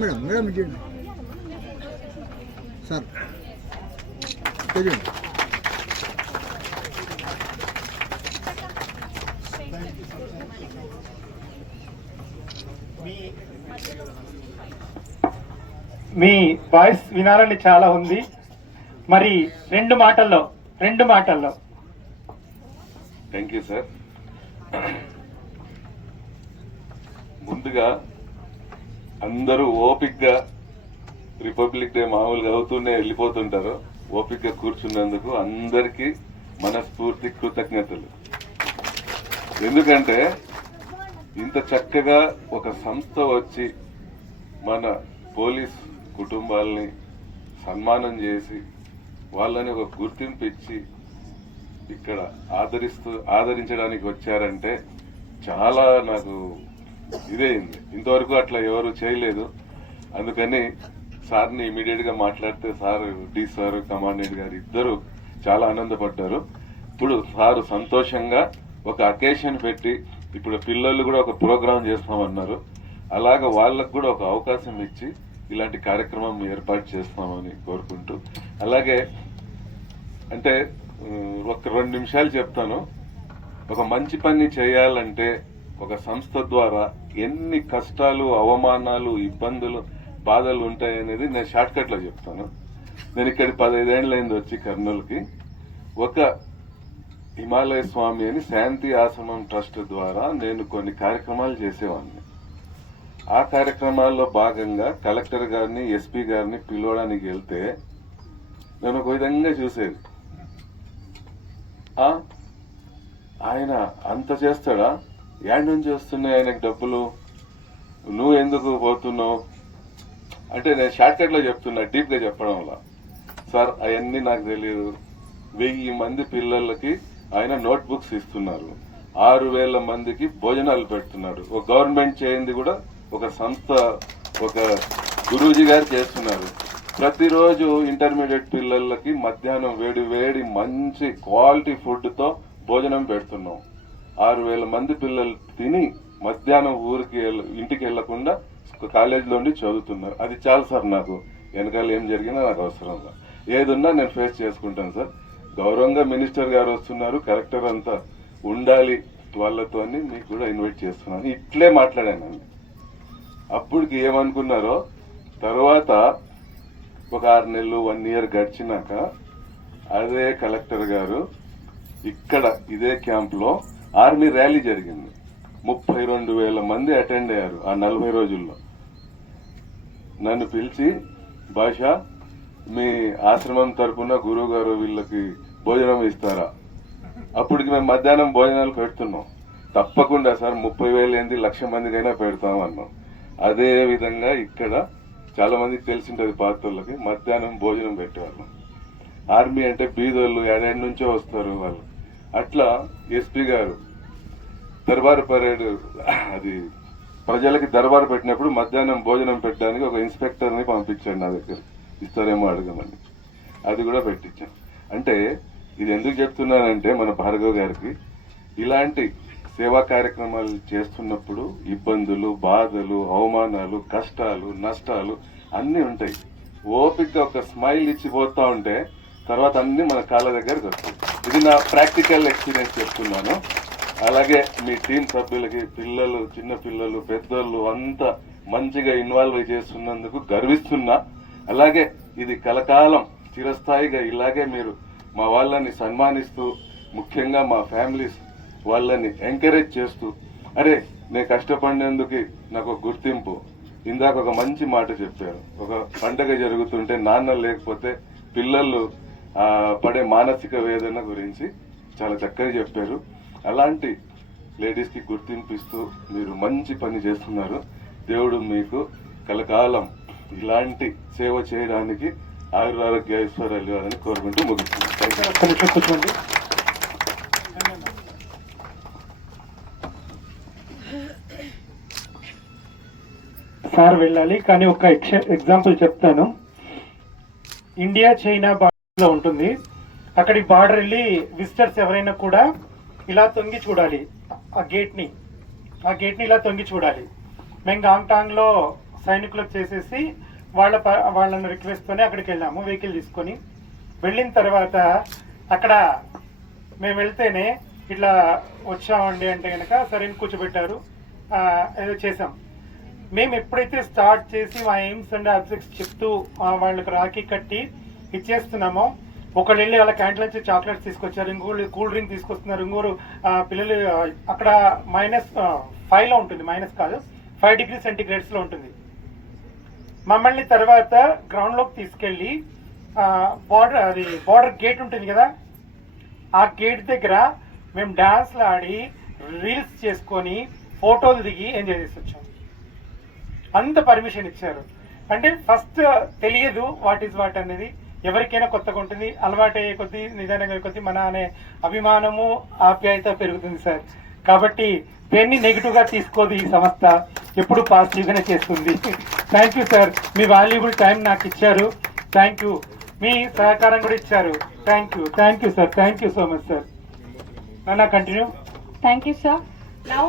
Madam madam ఇచ్చేయండి sir ఇచ్చేయండి. మీ voice వినాలని చాలా ఉంది, మరి రెండు మాటల్లో థ్యాంక్ యూ సార్. ముందుగా అందరూ ఓపిక్గా రిపబ్లిక్ డే మామూలుగా అవుతూనే వెళ్ళిపోతుంటారు. ఓపిక్గా కూర్చున్నందుకు అందరికీ మనస్ఫూర్తి కృతజ్ఞతలు. ఎందుకంటే ఇంత చక్కగా ఒక సంస్థ వచ్చి మన పోలీస్ కుటుంబాలని సన్మానం చేసి వాళ్ళని ఒక గుర్తింపు ఇచ్చి ఇక్కడ ఆదరించడానికి వచ్చారంటే చాలా నాకు ఇదేంది. ఇంతవరకు అట్లా ఎవరు చేయలేదు. అందుకని సార్ని ఇమీడియట్గా మాట్లాడితే సార్ డి సార్ కమాండెంట్ గారు ఇద్దరు చాలా ఆనందపడ్డారు. ఇప్పుడు సార్ సంతోషంగా ఒక అకేషన్ పెట్టి ఇప్పుడు పిల్లలు కూడా ఒక ప్రోగ్రాం చేస్తామన్నారు. అలాగ వాళ్ళకు కూడా ఒక అవకాశం ఇచ్చి ఇలాంటి కార్యక్రమం ఏర్పాటు చేస్తామని కోరుకుంటూ, అలాగే అంటే ఒక 2 నిమిషాలు చెప్తాను. ఒక మంచి పని చేయాలంటే ఒక సంస్థ ద్వారా ఎన్ని కష్టాలు, అవమానాలు, ఇబ్బందులు, బాధలు ఉంటాయనేది నేను షార్ట్కట్లో చెప్తాను. నేను ఇక్కడ 15 ఏళ్ళైంది వచ్చి కర్నూలుకి. ఒక హిమాలయ స్వామి అని శాంతి ఆశ్రమం ట్రస్ట్ ద్వారా నేను కొన్ని కార్యక్రమాలు చేసేవాడిని. ఆ కార్యక్రమాల్లో భాగంగా కలెక్టర్ గారిని, ఎస్పీ గారిని పిలవడానికి వెళ్తే నేను ఒక విధంగా చూసేది, ఆయన అంత చేస్తాడా, యాడ్ నుంచి వస్తున్నాయి ఆయనకు డబ్బులు, నువ్వు ఎందుకు పోతున్నావు అంటే నేను షార్ట్కట్లో చెప్తున్నా, డీప్గా చెప్పడం వల్ల. సార్ అవన్నీ నాకు తెలియదు. 1000 మంది పిల్లలకి ఆయన నోట్బుక్స్ ఇస్తున్నారు, 6000 మందికి భోజనాలు పెడుతున్నాడు. ఒక గవర్నమెంట్ చేయింది కూడా ఒక సంస్థ, ఒక గురూజీ గారు చేస్తున్నారు. ప్రతిరోజు ఇంటర్మీడియట్ పిల్లలకి మధ్యాహ్నం వేడి వేడి మంచి క్వాలిటీ ఫుడ్తో భోజనం పెడుతున్నాం. 6000 మంది పిల్లలు తిని మధ్యాహ్నం ఇంటికి వెళ్లకుండా కాలేజీలో ఉండి చదువుతున్నారు. అది చాలు సార్. నాకు వెనకాల ఏం జరిగినా నాకు అవసరం లేదు. ఏదున్నా నేను ఫేస్ చేసుకుంటాను సార్. గౌరవంగా మినిస్టర్ గారు వస్తున్నారు, కలెక్టర్ అంతా ఉండాలి వాళ్ళతో అని మీకు కూడా ఇన్వైట్ చేస్తున్నాను. ఇట్లే మాట్లాడానండి. అప్పటికి ఏమనుకున్నారో తర్వాత ఒక 6 నెలలు 1 ఇయర్ గడిచినాక అదే కలెక్టర్ గారు ఇక్కడ ఇదే క్యాంప్లో ఆర్మీ ర్యాలీ జరిగింది. 32,000 మంది అటెండ్ అయ్యారు ఆ 40 రోజుల్లో. నన్ను పిలిచి, భాషా మీ ఆశ్రమం తరఫున గురువు గారు వీళ్ళకి భోజనం ఇస్తారా? అప్పటికి మేము మధ్యాహ్నం భోజనాలు పెడుతున్నాం. తప్పకుండా సార్, 30,000 ఏంది 1,00,000 మందికైనా పెడతాం అన్నాం. అదే విధంగా ఇక్కడ చాలా మందికి తెలిసింటది, పాత్రలకి మధ్యాహ్నం భోజనం పెట్టేవాళ్ళం. ఆర్మీ అంటే బీదోళ్ళు ఏడాది నుంచో వస్తారు వాళ్ళు. అట్లా ఎస్పీ గారు దర్బార్ పరేడ్, అది ప్రజలకి దర్బారు పెట్టినప్పుడు మధ్యాహ్నం భోజనం పెట్టడానికి ఒక ఇన్స్పెక్టర్ని పంపించాడు నా దగ్గర, ఇస్తారేమో అడగమని. అది కూడా పెట్టించాను. అంటే ఇది ఎందుకు చెప్తున్నానంటే మన భార్గవ్ గారికి ఇలాంటి సేవా కార్యక్రమాలు చేస్తున్నప్పుడు ఇబ్బందులు, బాధలు, అవమానాలు, కష్టాలు, నష్టాలు అన్నీ ఉంటాయి. ఓపికగా ఒక స్మైల్ ఇచ్చిపోతా ఉంటే తర్వాత అన్ని మన కాళ్ళ దగ్గరకు వస్తాయి. ఇది నా ప్రాక్టికల్ ఎక్స్పీరియన్స్ చెప్తున్నాను. అలాగే మీ టీం సభ్యులకి, పిల్లలు, చిన్న పిల్లలు, పెద్దోళ్ళు అంతా మంచిగా ఇన్వాల్వ్ చేస్తున్నందుకు గర్విస్తున్నా. అలాగే ఇది కలకాలం చిరస్థాయిగా ఇలాగే మీరు మా వాళ్ళని సన్మానిస్తూ, ముఖ్యంగా మా ఫ్యామిలీస్ వాళ్ళని ఎంకరేజ్ చేస్తూ, అరే నేను కష్టపడినందుకు నాకు ఒక గుర్తింపు. ఇందాక ఒక మంచి మాట చెప్పారు, ఒక పండగ జరుగుతుంటే నాన్న లేకపోతే పిల్లలు పడే మానసిక వేదన గురించి చాలా చక్కగా చెప్పారు. అలాంటి లేడీస్కి గుర్తింపు ఇస్తూ మీరు మంచి పని చేస్తున్నారు. దేవుడు మీకు కలకాలం ఇలాంటి సేవ చేయడానికి ఆయురారోగ్య ఐశ్వర్యాలు ఇవ్వాలని కోరుకుంటూ ముగిస్తున్నాను. సార్ వెళ్ళాలి, కానీ ఒక ఎగ్జాంపుల్ చెప్తాను. ఇండియా చైనా బార్డర్లో ఉంటుంది. అక్కడికి బార్డర్ వెళ్ళి విజిటర్స్ ఎవరైనా కూడా ఇలా తొంగి చూడాలి, ఆ గేట్ని ఇలా తొంగి చూడాలి. మేము గాంగ్టాంగ్లో సైనికులకు చేసేసి వాళ్ళని రిక్వెస్ట్తోనే అక్కడికి వెళ్ళాము వెహికల్ తీసుకొని. వెళ్ళిన తర్వాత అక్కడ మేము వెళ్తేనే ఇట్లా వచ్చామండి అంటే కనుక సరే కూర్చోబెట్టారు, ఏదో చేసాం. మేము ఎప్పుడైతే స్టార్ట్ చేసి మా ఎయిమ్స్ అండ్ ఆబ్జెక్ట్స్ చెప్తూ వాళ్ళకి రాఖీ కట్టి ఇచ్చేస్తున్నామో, ఒకళ్ళు వెళ్ళి వాళ్ళ క్యాంటీన్ నుంచి చాక్లెట్స్ తీసుకొచ్చారు, ఇంకోళ్ళు కూల్ డ్రింక్ తీసుకొస్తున్నారు, ఇంకోరు పిల్లలు అక్కడ -5లో ఉంటుంది, మైనస్ కాదు 5 డిగ్రీ సెంటిగ్రేడ్స్లో ఉంటుంది. మమ్మల్ని తర్వాత గ్రౌండ్లోకి తీసుకెళ్ళి బార్డర్ గేట్ ఉంటుంది కదా, ఆ గేట్ దగ్గర మేము డాన్స్లు ఆడి రీల్స్ చేసుకొని ఫోటోలు దిగి ఎంజాయ్ చేసి వచ్చాం. అంత పర్మిషన్ ఇచ్చారు. అంటే ఫస్ట్ తెలియదు వాట్ ఈజ్ వాట్ అనేది, ఎవరికైనా కొత్తగా ఉంటుంది. అలవాటు అయ్యే కొద్దీ నిదానంగా కొద్దీ మన అనే అభిమానము ఆప్యాయత పెరుగుతుంది సార్. కాబట్టి దేన్ని నెగిటివ్గా తీసుకోదు ఈ సంస్థ, ఎప్పుడు పాజిటివ్గానే చేస్తుంది. Thank you sir, me valuable time నాకు ఇచ్చారు. థ్యాంక్ యూ, మీ సహకారం కూడా ఇచ్చారు. Thank you sir, thank you so much sir. నాన్న continue. Thank you, sir. Now